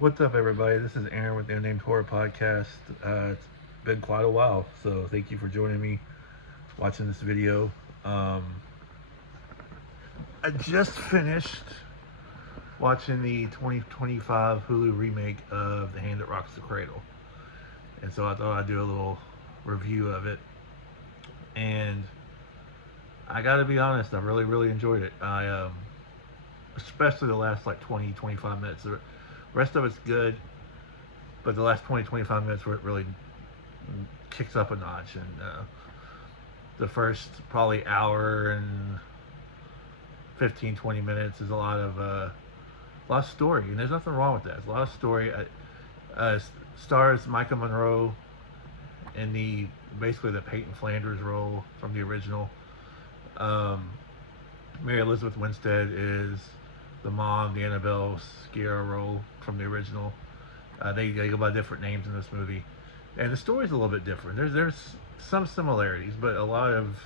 What's up, everybody? This is Aaron with the Unnamed Horror Podcast. It's been quite a while, so thank you for joining me watching this video. Um, I just finished watching the 2025 Hulu remake of The Hand That Rocks the Cradle, and so I thought I'd do a little review of it. And I gotta be honest, I really enjoyed it. Especially the last like 20-25 minutes. The rest of it's good, but the last 20-25 minutes where it really kicks up a notch. And the first probably hour and 15-20 minutes is a lot of story, and there's nothing wrong with that. It's a lot of story. Stars Micah Monroe in the basically the Peyton Flanders role from the original. Um, Mary Elizabeth Winstead is the mom, the Annabelle Sciarra role from the original. They go by different names in this movie, and the story's a little bit different. There's some similarities, but a lot of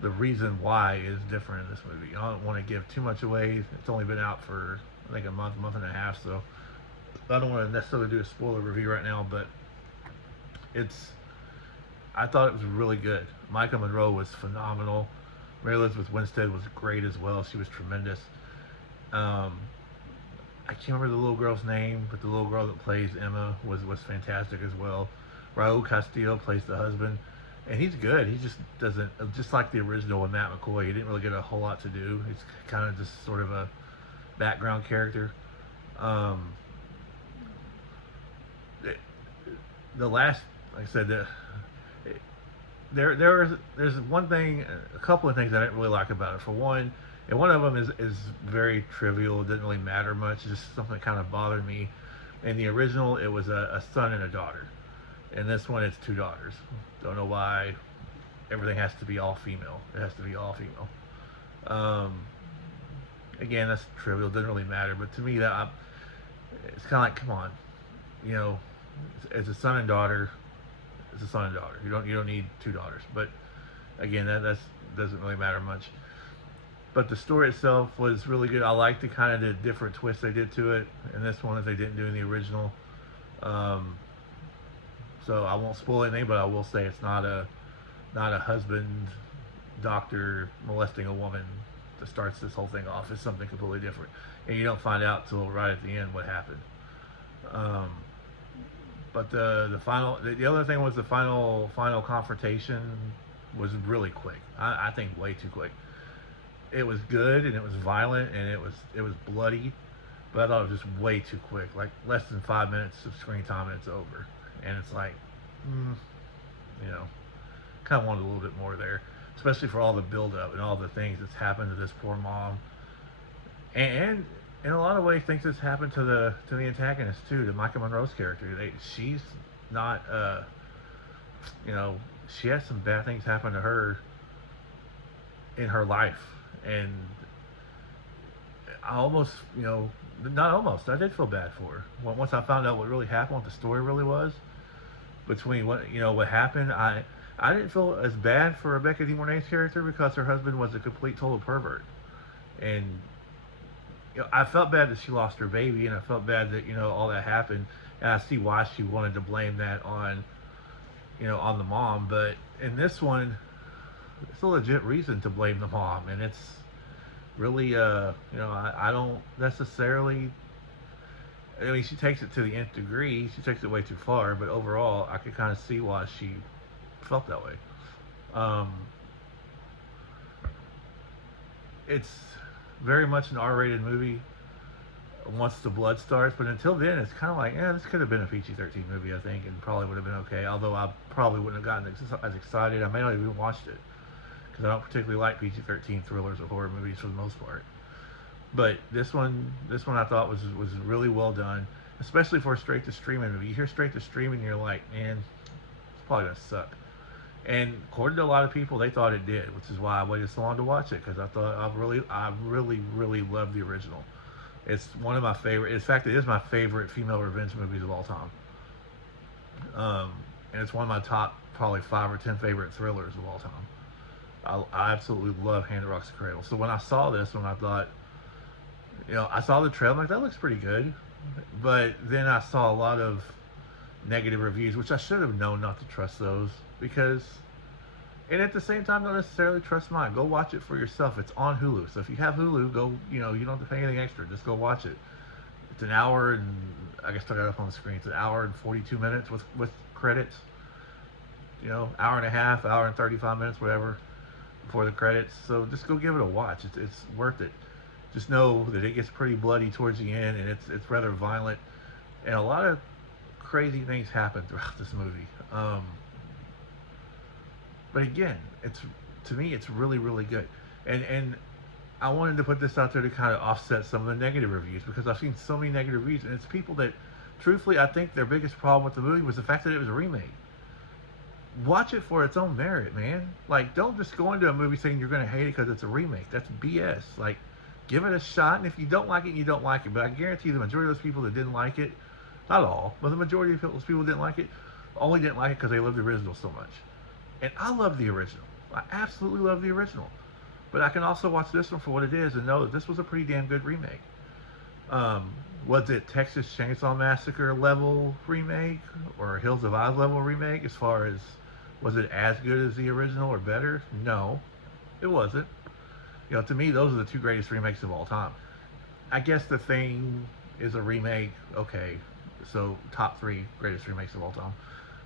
the reason why is different in this movie. I don't want to give too much away. It's only been out for I think a month and a half, so I don't want to necessarily do a spoiler review right now. But it's I thought it was really good. Micah Monroe was phenomenal. Mary Elizabeth Winstead was great as well. She was tremendous. Um, I can't remember the little girl's name, but the little girl that plays Emma was fantastic as well. Raul Castillo plays the husband, and he's good. He just doesn't, just like the original with Matt McCoy, he didn't really get a whole lot to do. He's kind of just sort of a background character. Um, the last, like I said, there's one thing, a couple of things I didn't really like about it. For one, and one of them is very trivial. It didn't really matter much. It's just something that kind of bothered me. In the original, it was a son and a daughter. In this one, it's two daughters. Don't know why everything has to be all female. It has to be all female. Um, Again, that's trivial. It doesn't really matter. But to me, it's kind of like, come on, you know, it's a son and daughter. It's a son and daughter. You don't need two daughters. But again, that doesn't really matter much. But the story itself was really good. I liked the kind of the different twists they did to it in this one that they didn't do in the original. Um, so I won't spoil anything, but I will say it's not a husband doctor molesting a woman that starts this whole thing off. It's something completely different, and you don't find out till right at the end what happened. Um, but the other thing was the final confrontation was really quick. I think way too quick. It was good and it was violent and it was bloody, but I thought it was just way too quick. Like less than 5 minutes of screen time and it's over. And it's like, mm, you know, kind of wanted a little bit more there, especially for all the build up and all the things that's happened to this poor mom. And in a lot of ways, things that's happened to the antagonist too, to Micah Monroe's character. She's not, you know, she had some bad things happen to her in her life, and I almost, not almost, I did feel bad for her. Once I found out what really happened, what the story really was, between what happened, I didn't feel as bad for Rebecca De Mornay's character because her husband was a complete total pervert, and I felt bad that she lost her baby, and I felt bad that all that happened, and I see why she wanted to blame that on the mom. But in this one, it's a legit reason to blame the mom, and it's really I don't necessarily. I mean, she takes it to the nth degree. She takes it way too far, but overall, I could kind of see why she felt that way. Um, it's very much an R-rated movie once the blood starts, but until then, it's kind of like, this could have been a PG-13 movie, I think, and probably would have been okay. Although I probably wouldn't have gotten as excited. I may not have even watched it because I don't particularly like PG-13 thrillers or horror movies for the most part. But this one I thought was really well done, especially for a straight to streaming movie. You hear straight to streaming, you're like, man, it's probably gonna suck. And according to a lot of people, they thought it did, which is why I waited so long to watch it, because I really love the original. It's one of my favorite. In fact, it is my favorite female revenge movies of all time. And it's one of my top probably 5 or 10 favorite thrillers of all time. I absolutely love Hand That Rocks the Cradle. So when I saw this one, I thought, I saw the trailer, I'm like, that looks pretty good. But then I saw a lot of negative reviews, which I should have known not to trust those because. And at the same time, don't necessarily trust mine. Go watch it for yourself. It's on Hulu. So if you have Hulu, go. You don't have to pay anything extra. Just go watch it. It's an hour and I guess I got it up on the screen. It's an hour and 42 minutes with credits. Hour and a half, hour and 35 minutes, whatever, before the credits. So just go give it a watch. It's worth it. Just know that it gets pretty bloody towards the end, and it's rather violent, and a lot of crazy things happen throughout this movie. But again, it's to me, it's really really good, and I wanted to put this out there to kind of offset some of the negative reviews because I've seen so many negative reviews, and it's people that, truthfully, I think their biggest problem with the movie was the fact that it was a remake. Watch it for its own merit, man. Like, don't just go into a movie saying you're going to hate it because it's a remake. That's BS. Like, give it a shot, and if you don't like it, you don't like it. But I guarantee the majority of those people that didn't like it, not all, but the majority of those people that didn't like it, only didn't like it because they loved the original so much. And I love the original. I absolutely love the original. But I can also watch this one for what it is and know that this was a pretty damn good remake. Was it Texas Chainsaw Massacre level remake or Hills of Eyes level remake? As far as was it as good as the original or better? No, it wasn't. To me, those are the two greatest remakes of all time. I guess The Thing is a remake. Okay, so top three greatest remakes of all time.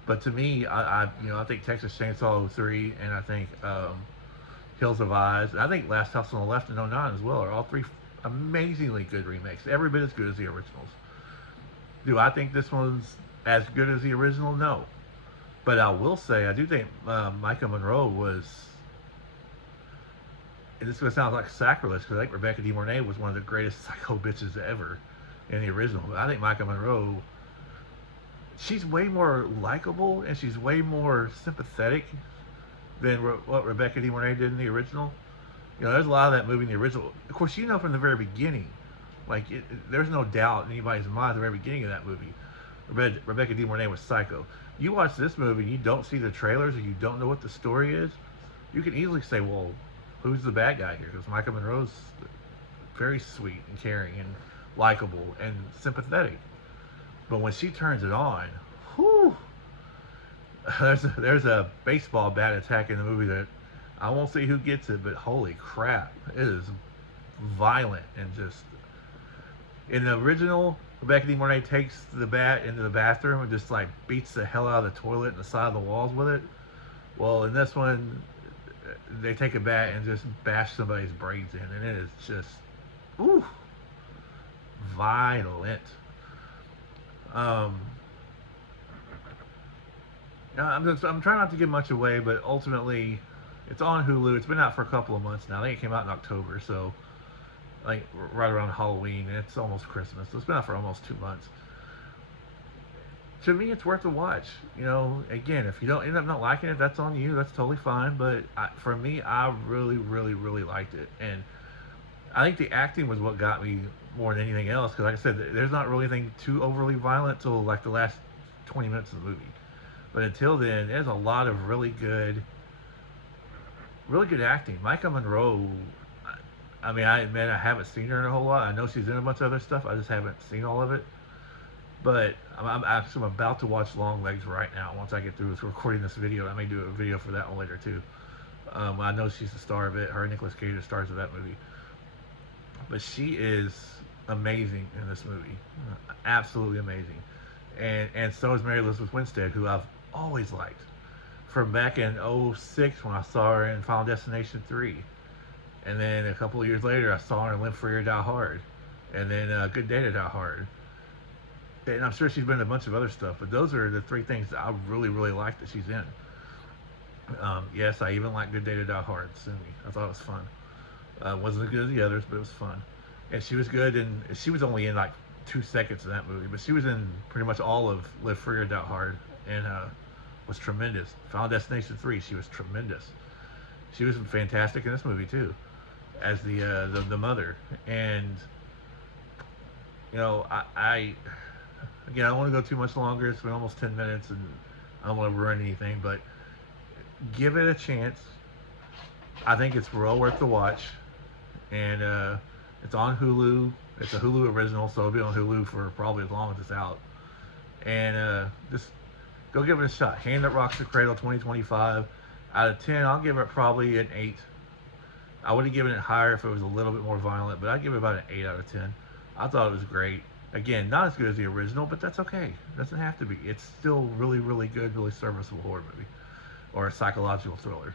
But to me, I think Texas Chainsaw 03 and I think Hills of Eyes. I think Last House on the Left and '09 as well are all three amazingly good remakes. Every bit as good as the originals. Do I think this one's as good as the original? No. But I will say, I do think Micah Monroe was. And this is going to sound like sacrilege because I think Rebecca De Mornay was one of the greatest psycho bitches ever in the original. But I think Micah Monroe, she's way more likable and she's way more sympathetic than what Rebecca De Mornay did in the original. There's a lot of that movie in the original. Of course, from the very beginning, like there's no doubt in anybody's mind at the very beginning of that movie, Rebecca De Mornay was psycho. You watch this movie, you don't see the trailers, or you don't know what the story is. You can easily say, well, who's the bad guy here? Because Micah Monroe's very sweet and caring and likable and sympathetic. But when she turns it on, whew, there's a baseball bat attack in the movie that I won't say who gets it, but holy crap, it is violent and just. In the original, Rebecca De Mornay takes the bat into the bathroom and just like beats the hell out of the toilet and the side of the walls with it. Well, in this one, they take a bat and just bash somebody's brains in, and it is just, ooh, violent. Um, I'm trying not to give much away, but ultimately, it's on Hulu. It's been out for a couple of months now. I think it came out in October, so like right around Halloween, and it's almost Christmas. So it's been out for almost 2 months. To me, it's worth a watch. Again, if you don't end up not liking it, that's on you. That's totally fine. But for me, I really, really, really liked it, and I think the acting was what got me more than anything else. Because, like I said, there's not really anything too overly violent till like the last 20 minutes of the movie. But until then, there's a lot of really good acting. Micah Monroe. I mean, I admit I haven't seen her in a whole lot. I know she's in a bunch of other stuff. I just haven't seen all of it. But I'm actually about to watch Long Legs right now. Once I get through with recording this video, I may do a video for that one later too. I know she's the star of it. Her and Nicolas Cage are stars of that movie. But she is amazing in this movie, absolutely amazing. And so is Mary Elizabeth Winstead, who I've always liked from back in '06 when I saw her in Final Destination 3. And then a couple of years later, I saw her in Live Free or Die Hard. And then Good Day to Die Hard. And I'm sure she's been in a bunch of other stuff, but those are the three things that I really, really like that she's in. Yes, I even like Good Day to Die Hard, Sue me. I thought it was fun. Wasn't as good as the others, but it was fun. And she was good, and she was only in like 2 seconds of that movie, but she was in pretty much all of Live Free or Die Hard, and was tremendous. Final Destination 3, she was tremendous. She was fantastic in this movie too, as the mother. And I again, I don't want to go too much longer. It's been almost 10 minutes, and I don't want to ruin anything, but give it a chance. I think it's well worth the watch. And it's on Hulu. It's a Hulu original, so it'll be on Hulu for probably as long as it's out. And just go give it a shot. Hand That Rocks the Cradle 2025. Out of 10, I'll give it probably an 8. I would have given it higher if it was a little bit more violent, but I'd give it about an 8 out of 10. I thought it was great. Again, not as good as the original, but that's okay. It doesn't have to be. It's still really, really good, really serviceable horror movie or a psychological thriller.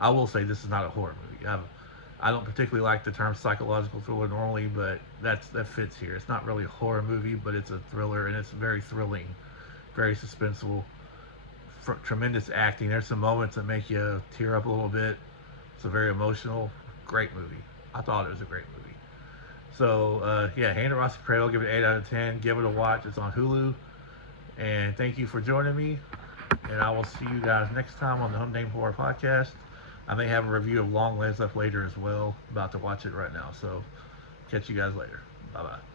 I will say this is not a horror movie. I don't particularly like the term psychological thriller normally, but that fits here. It's not really a horror movie, but it's a thriller, and it's very thrilling, very suspenseful, tremendous acting. There's some moments that make you tear up a little bit. It's a very emotional, great movie. I thought it was a great movie. So yeah, Hand That Rocks the Cradle, give it an 8 out of 10. Give it a watch. It's on Hulu. And thank you for joining me. And I will see you guys next time on the Unnamed Horror Podcast. I may have a review of Long Legs up later as well. About to watch it right now. So catch you guys later. Bye bye.